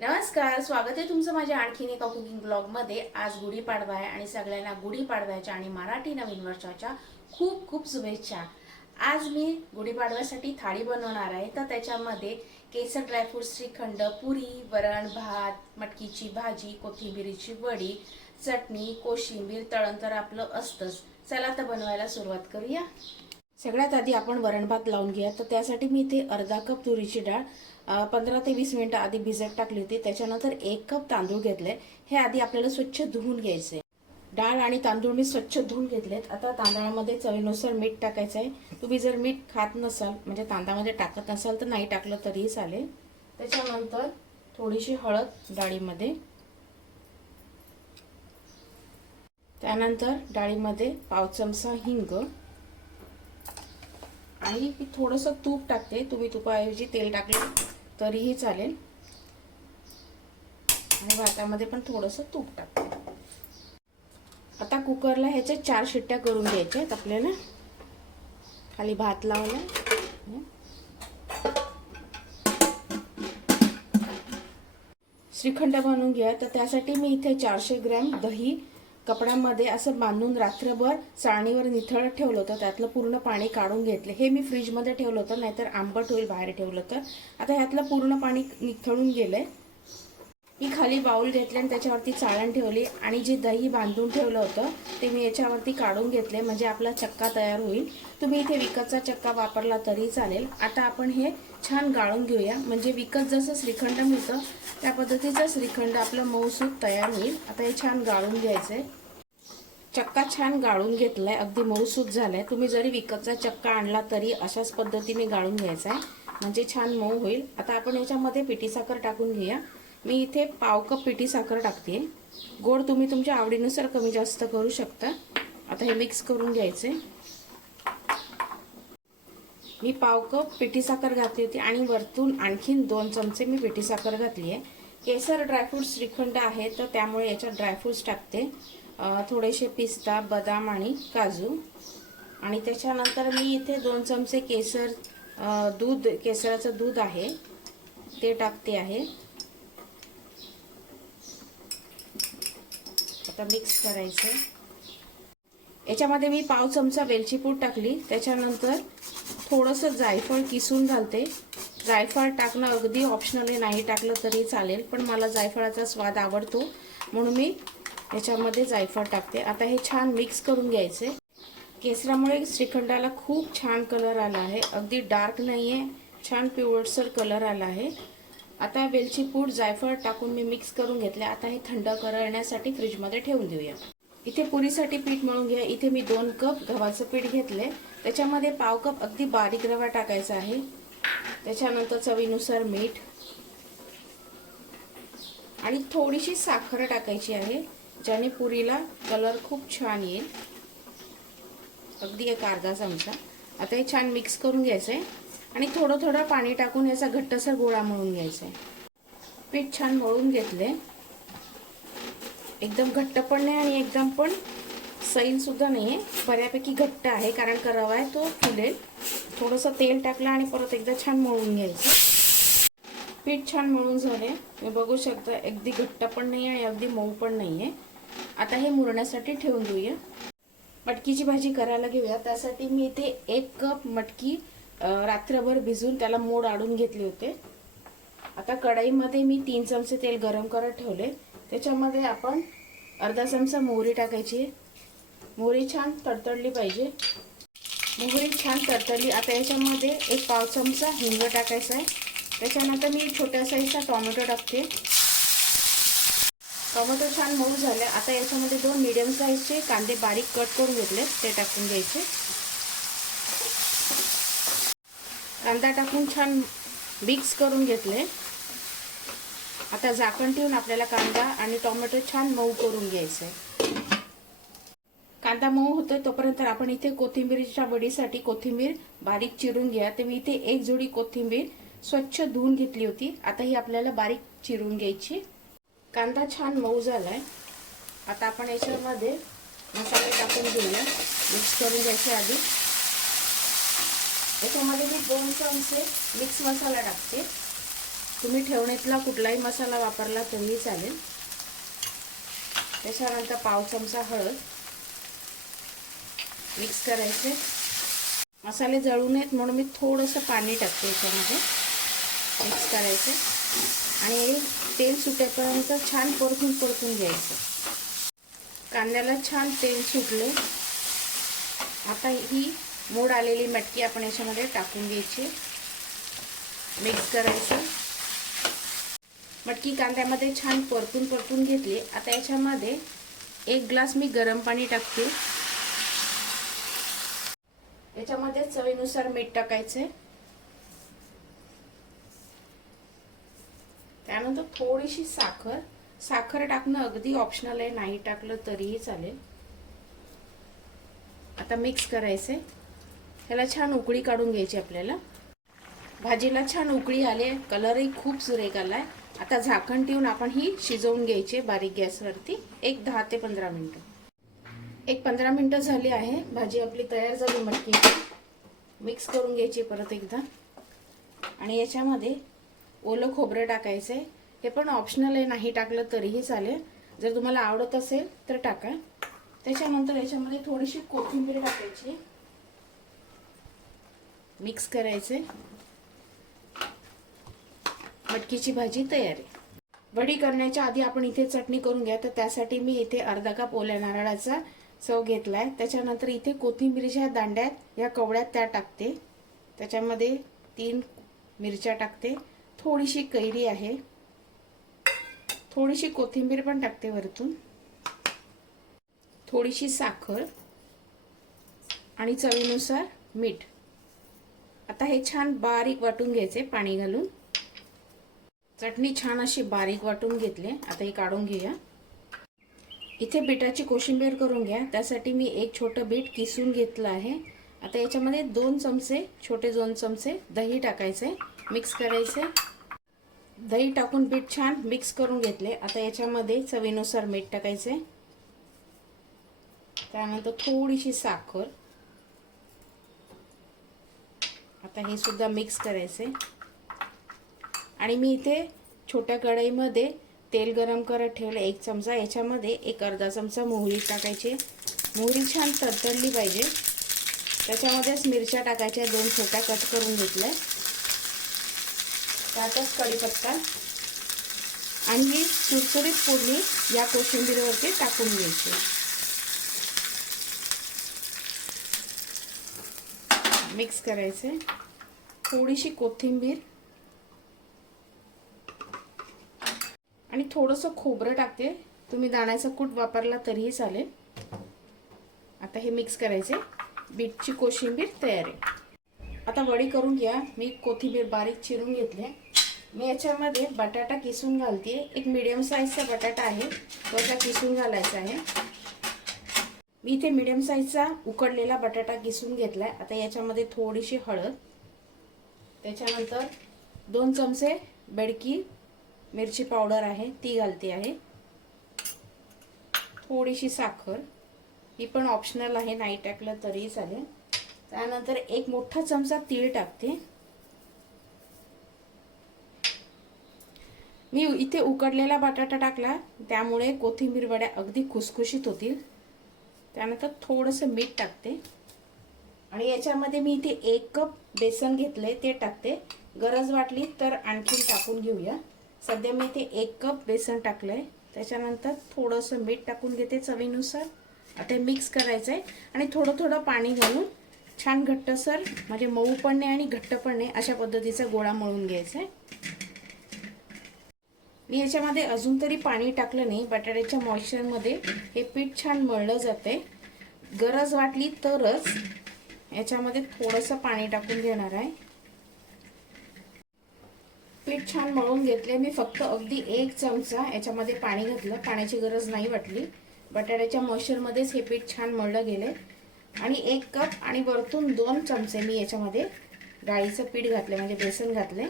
नमस्कार स्वागत आहे तुमचं माझ्या आणखीन एका कुकिंग ब्लॉगमध्ये आज गुढीपाडवा आहे आणि सगळ्यांना गुढीपाडव्याच्या आणि मराठी नवीन वर्षाच्या खूप खूप शुभेच्छा. आज मी गुढीपाडव्यासाठी थाळी बनवणार आहे. तर त्याच्यामध्ये केसर ड्रायफ्रूट श्रीखंड पुरी वरण भात मटकीची भाजी कोथिंबिरीची वडी चटणी कोशिंबीर तळण तर आपलं असतंच. चला तर बनवायला सुरुवात करूया. सगळ्यात आधी आपण वरण भात लावून घ्या तर त्यासाठी मी इथे अर्धा कप तुरीची डाळ पंधरा ते वीस मिनिटं आधी भिजत टाकली होती. त्याच्यानंतर एक कप तांदूळ घेतले. हे आधी आपल्याला स्वच्छ धुवून घ्यायचे. डाळ आणि तांदूळ मी स्वच्छ धुवून घेतलेत. आता तांदळामध्ये चवीनुसार मीठ टाकायचं आहे. तुम्ही जर मीठ खात नसाल म्हणजे तांदळामध्ये टाकत नसाल तर नाही टाकलं तरीही चालेल. त्याच्यानंतर थोडीशी हळद डाळीमध्ये. त्यानंतर डाळीमध्ये पाव चमचा हिंग. आणि मी थोडंसं तूप टाकते. तुम्ही तुपाऐवजी तेल टाकलं तरीही चालेल. आणि भातामध्ये पण थोडंसं तूप टाकते. आता कुकरला ह्याच्या चार शिट्ट्या करून घ्यायच्या आहेत आपल्याला. खाली भात लावला श्रीखंड बनवून घ्या. तर त्यासाठी मी इथे चारशे ग्रॅम दही कपड्यामध्ये असं बांधून रात्रभर चाळणीवर निथळत ठेवलं होतं. त्यातलं पूर्ण पाणी काढून घेतलं. हे मी फ्रीजमध्ये ठेवलं होतं नाहीतर आंबट होईल बाहेर ठेवलं तर. आता ह्यातलं पूर्ण पाणी निथळून गेलं आहे मी खाली बाऊल घेतले आणि त्याच्यावरती चाळण ठेवली आणि जे दही बांधून ठेवलं होतं ते मी याच्यावरती काढून घेतले. म्हणजे आपला चक्का तयार होईल. तुम्ही इथे विकतचा चक्का वापरला तरी चालेल. आता आपण हे छान गाळून घेऊया. म्हणजे विकत जसं श्रीखंड मिळतं त्या पद्धतीचं श्रीखंड आपलं मऊसूत तयार होईल. आता हे छान गाळून घ्यायचं आहे चक्का छान गाळून घेतलाय. अगदी मऊसूत झालाय. तुम्ही जरी विकतचा चक्का आणला तरी अशाच पद्धतीने गाळून घ्यायचा आहे म्हणजे छान मऊ होईल. आता आपण याच्यामध्ये पिठी साखर टाकून घेऊया. मी इथे पाव कप पिठी साखर टाकते. गोड तुम्ही तुमच्या आवडीनुसार कमी जास्त करू शकता. आता हे मिक्स करून घ्यायचे मी पाव कप पिठी साखर घातली होती आणि वरतून आणखीन दोन चमचे मी पिठी साखर घातली आहे केसर ड्रायफ्रूट श्रीखंड आहे तर त्यामुळे याच्यात ड्रायफ्रूट्स टाकते. थोडेसे पिस्ता बदाम आणि काजू. आणि त्याच्यानंतर मी इथे दोन चमचे केसर दूध केसराचं दूध आहे ते टाकते आहे. आता मिक्स करायचं. याच्यामध्ये मी पाव चमचा वेलची पूड टाकली. त्याच्यानंतर थोडंसं जायफळ किसून घालते. जायफळ टाकणं अगदी ऑप्शनली नाही टाकलं तरी चालेल पण मला जायफळाचा स्वाद आवडतो. म्हणून मी याच्यामध्ये जायफळ टाकते. आता हे छान मिक्स करून घ्यायचे. केसरामुळे श्रीखंडाला खूप छान कलर आला आहे. अगदी डार्क नाही आहे छान पिवळसर कलर आला आहे. आता वेलची पूड जायफळ टाकून मी मिक्स करून घेतले. आता हे थंड करण्यासाठी फ्रीजमध्ये ठेवून देऊया. इथे पुरीसाठी पीठ मळून घ्या. इथे मी दोन कप गव्हाचं पीठ घेतले. त्याच्यामध्ये पाव कप अगदी बारीक रवा टाकायचा आहे. त्याच्यानंतर चवीनुसार मीठ आणि थोडीशी साखर टाकायची आहे. ज्याने पुरीला कलर खूप छान येईल. अगदी एक अर्धा चमचा. आता हे छान मिक्स करून घ्यायचं आहे आणि थोडं थोडं पाणी टाकून याचा घट्टसर गोळा मळून घ्यायचा आहे पीठ छान मळून घेतले. एकदम घट्ट पण नाही आणि एकदम पण सैल सुद्धा नाही आहे बऱ्यापैकी घट्ट आहे कारण करावा आहे तो फुलेल. थोडंसं तेल टाकलं आणि परत एकदा छान मळून घ्यायचं. पीठ छान मळून झाले. मी बघू शकता अगदी घट्ट पण नाही आणि अगदी मऊ पण नाही आहे आता हे मुरण्यासाठी ठेवून देऊया. मटकीची भाजी करायला घेऊया. त्यासाठी मी इथे एक कप मटकी रात्रभर भिजून त्याला मोड आडून घेतले होते. आता कढईमध्ये मी तीन चमचे तेल गरम करत ठेवले. त्याच्यामध्ये आपण अर्धा चमचा मोहरी टाकायची मोहरी छान तडतडली पाहिजे. मोहरी छान तडतडली. आता याच्यामध्ये एक पाव चमचा हिंग टाकायचा आहे. त्याच्यानंतर मी छोट्या साईजचा टॉमॅटो टाकते. टोमॅटो छान मऊ झाले. आता याच्यामध्ये दोन मिडियम साईजचे कांदे बारीक कट करून घेतले. ते टाकून घ्यायचे. कांदा टाकून छान मिक्स करून घेतले. आता झाकण ठेवून आपल्याला कांदा आणि टोमॅटो छान मऊ करून घ्यायचं. आहे कांदा मऊ होतोय तोपर्यंत आपण इथे कोथिंबीरच्या वडीसाठी कोथिंबीर बारीक चिरून घ्या. तर मी इथे एक जोडी कोथिंबीर स्वच्छ धुवून घेतली होती. आता ही आपल्याला बारीक चिरून घ्यायची. कांदा छान मऊ झाला आहे आता आपण याच्यामध्ये मसाले टाकून घेऊया. मिक्स करून घ्यायच्या आधी. याच्यामध्ये मी दोन चमचे मिक्स मसाला टाकते. तुम्ही ठेवणीतला कुठलाही मसाला वापरला तरीही चालेल. त्याच्यानंतर पाव चमचा हळद मिक्स करायचे. मसाले जळू नयेत म्हणून मी थोडंसं पाणी टाकते याच्यामध्ये. मिक्स करायचे. आणि तेल सुटेपर्यंत छान परतून परतून घ्यायचं. कांद्याला छान तेल सुटले. आता ही मोड आलेली मटकी आपण याच्यामध्ये टाकून घ्यायची. मिक्स करायचं. मटकी कांद्यामध्ये छान परतून परतून घेतली. आता याच्यामध्ये एक ग्लास मी गरम पाणी टाकते. याच्यामध्ये चवीनुसार मीठ टाकायचं. आहे थोडीशी साखर. साखर टाकणं अगदी ऑप्शनल आहे. नाही टाकलं तरीही चालेल. आता मिक्स करायचे त्याला छान उकळी काढून घ्यायची आपल्याला. भाजीला छान उकळी आली कलरही खूप सुरेख आलाय. आता झाकण ठेवून आपण ही शिजवून घ्यायची बारीक गॅसवरती. एक दहा ते पंधरा मिनटं. एक पंधरा मिनटं झाली आहे. भाजी आपली तयार झाली मटकीची. मिक्स करून घ्यायची परत एकदा. आणि याच्यामध्ये ओलं खोबरं टाकायचं आहे हे पण ऑप्शनल आहे नाही टाकलं तरीही चालेल. जर तुम्हाला आवडत असेल तर टाका. त्याच्यानंतर याच्यामध्ये थोडीशी कोथिंबीर टाकायची. मिक्स करायचे. मटकीची भाजी तयार. आहे वडी करण्याच्या आधी आपण इथे चटणी करून घ्या तर त्यासाठी मी इथे अर्धा कप ओल्या नारळाचा चव घेतलाय. त्याच्यानंतर इथे कोथिंबीरच्या दांड्यात या कवड्यात त्या टाकते. त्याच्यामध्ये तीन मिरच्या टाकते. थोडीशी कैरी आहे. थोडीशी कोथिंबीर पण टाकते वरतून. थोडीशी साखर आणि चवीनुसार मीठ. आता हे छान बारीक वाटून घ्यायचे पाणी घालून. चटणी छान अशी बारीक वाटून घेतली. आता ही काढून घेऊया. इथे बीटाची कोशिंबीर करून घ्या. त्यासाठी मी एक छोटं बीट किसून घेतलं आहे. आता याच्यामध्ये दोन चमचे छोटे दोन चमचे दही टाकायचे मिक्स करायचे. दही टाकून पीठ छान मिक्स करून घेतले. आता याच्यामध्ये चवीनुसार मीठ टाकायचे. त्यानंतर थोडीशी साखर. आता हे सुद्धा मिक्स करायचे. आणि मी इथे छोट्या कढईमध्ये तेल गरम करत ठेवलं एक चमचा. याच्यामध्ये एक अर्धा चमचा मोहरी टाकायची. मोहरी छान तडतडली पाहिजे. त्याच्यामध्येच मिरच्या टाकायच्या. दोन छोट्या कट करून घेतल्या. त्यातच कढीपत्ता आणि ही सुरसुरीत फोडणी या कोशिंबीरवरती टाकून घ्यायची. मिक्स करायचे. थोडीशी कोथिंबीर आणि थोडंसं खोबरं टाकते. तुम्ही दाण्याचा कूट वापरला तरीही चालेल. आता हे मिक्स करायचे. बीटची कोशिंबीर तयार आहे. आता वडी करून घ्या. मी कोथिंबीर बारीक चिरून घेतले मी याच्यामध्ये बटाटा किसून घालते. एक मिडियम साईजचा बटाटा आहे. तो असा किसून घालायचा आहे. मी इथे मिडियम साईजचा उकडलेला बटाटा किसून घेतलाय. आता याच्यामध्ये थोडीशी हळद. त्याच्यानंतर दोन चमचे बेडकी मिरची पावडर आहे. ती घालते आहे. थोडीशी साखर. ही पण ऑप्शनल आहे. नाही टाकलं तरीही चालेल. त्यानंतर एक मोठा चमचा तीळ टाकते. मी इथे उकडलेला बटाटा टाकला त्यामुळे कोथिंबीर वड्या अगदी खुसखुशीत होतील. त्यानंतर थोडंसं मीठ टाकते. आणि याच्यामध्ये मी इथे एक कप बेसन घेतले ते टाकते. गरज वाटली तर आणखीन टाकून घेऊया. सध्या मी इथे एक कप बेसन टाकलंय. त्याच्यानंतर थोडंसं मीठ टाकून घेते चवीनुसार. आता मिक्स करायचं आहे आणि थोडं थोडं पाणी घालून छान घट्टसर म्हणजे मऊ पण नाही आणि घट्ट पण नाही अशा पद्धतीचा गोळा मळून घ्यायचा आहे. मी याच्यामध्ये अजून तरी पाणी टाकलं नाही बटाट्याच्या मॉइश्चरमध्ये हे पीठ छान मळलं जाते गरज वाटली तरच याच्यामध्ये थोडंसं पाणी टाकून घेणार आहे. पीठ छान मळून घेतले मी फक्त अगदी एक चमचा याच्यामध्ये पाणी घातलं. पाण्याची गरज नाही वाटली. बटाट्याच्या मॉइश्चरमध्येच हे पीठ छान मळलं गेले आणि एक कप आणि वरतून दोन चमचे मी याच्यामध्ये डाळीचं पीठ घातले म्हणजे बेसन घातले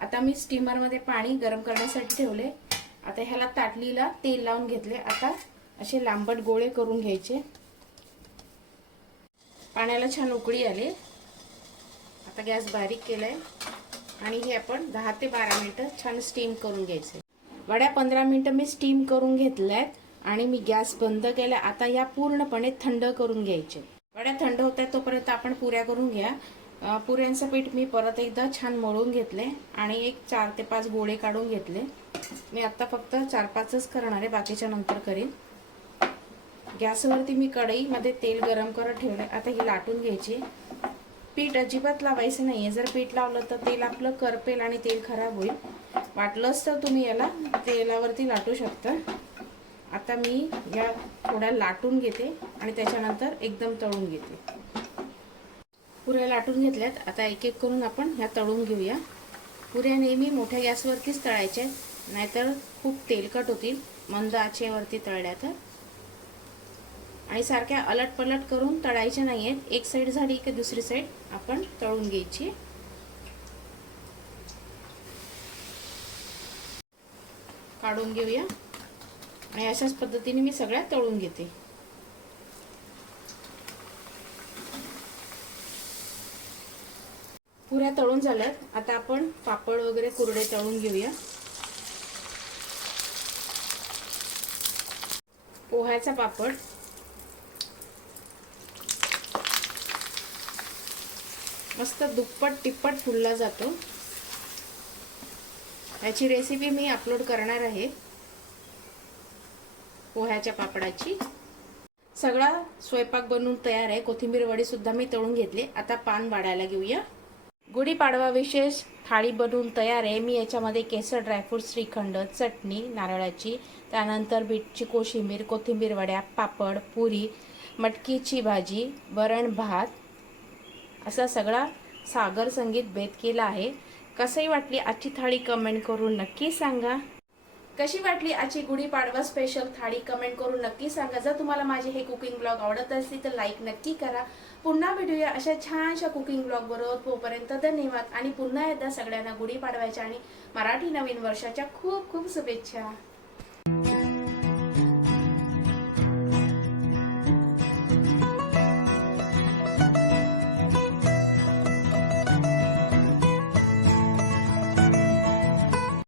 आता मी स्टीमरमध्ये पाणी गरम करण्यासाठी ठेवले आता ह्याला ताटलीला तेल लावून घेतले आता असे लांबट गोळे करून घ्यायचे. पाण्याला छान उकळी आली. आता गॅस बारीक केला आहे आणि हे आपण दहा ते बारा मिनटं छान स्टीम करून घ्यायचे वड्या पंधरा मिनटं मी स्टीम करून घेतल्यात. आणि मी गॅस बंद केला आता या पूर्णपणे थंड करून घ्यायचे. वड्या थंड होत आहेत तोपर्यंत आपण पुऱ्या करून घ्या. पुऱ्यांचं पीठ मी परत एकदा छान मळून घेतले आणि एक चार ते पाच गोळे काढून घेतले. मी आत्ता फक्त चार पाचच करणार आहे बाकीच्या नंतर करेन. गॅसवरती मी कढईमध्ये तेल गरम करत ठेवलं आता ही लाटून घ्यायची. पीठ अजिबात लावायचं नाही आहे जर पीठ लावलं तर तेल आपलं करपेल आणि तेल खराब होईल. वाटलंच तर तुम्ही याला तेलावरती लाटू शकता. आता मी या थोड्या लाटून घेते आणि त्याच्यानंतर एकदम तळून घेते. पुऱ्या लाटून घेतल्यात. आता एक एक करून आपण ह्या तळून घेऊया. पुऱ्या नेहमी मोठ्या गॅसवरतीच तळायच्या आहेत. नाहीतर खूप तेलकट होतील. मंद आचेवरती तळल्या तर. आणि सारख्या अलट पलट करून तळायच्या नाही आहेत एक साईड झाली की दुसरी साईड आपण तळून घ्यायची. काढून घेऊया. आणि अशाच पद्धतीने मी सगळ्या तळून घेते. पुऱ्या तळून झाल्यात. आता आपण पापड वगैरे कुरडे तळून घेऊया. पोह्याचा पापड. मस्त दुप्पट तिप्पट फुलला जातो. याची रेसिपी मी अपलोड करणार आहे. पोह्याच्या पापडाची. सगळा स्वयंपाक बनवून तयार आहे. कोथिंबीर वडी सुद्धा मी तळून घेतली. आता पान वाढायला घेऊया. गुढीपाडवा विशेष थाळी बनवून तयार आहे. मी याच्यामध्ये केसर ड्रायफ्रूट श्रीखंड चटणी नारळाची त्यानंतर बीटची कोशिंबीर कोथिंबीर वड्या पापड पुरी मटकीची भाजी वरण भात असा सगळा सागर संगीत भेद केला आहे. कसंही वाटली आजची थाळी कमेंट करून नक्की सांगा. कशी वाटली आजची गुढीपाडवा स्पेशल थाळी? कमेंट करून नक्की सांगा. जर तुम्हाला माझे हे कुकिंग ब्लॉग आवडत असतील तर लाईक नक्की करा. पुन्हा भेटूया अशा छानशा कुकिंग ब्लॉग बरोबर तोपर्यंत धन्यवाद आणि पुन्हा एकदा सगळ्यांना गुढीपाडव्याच्या आणि मराठी नवीन वर्षाच्या खूप खूप शुभेच्छा.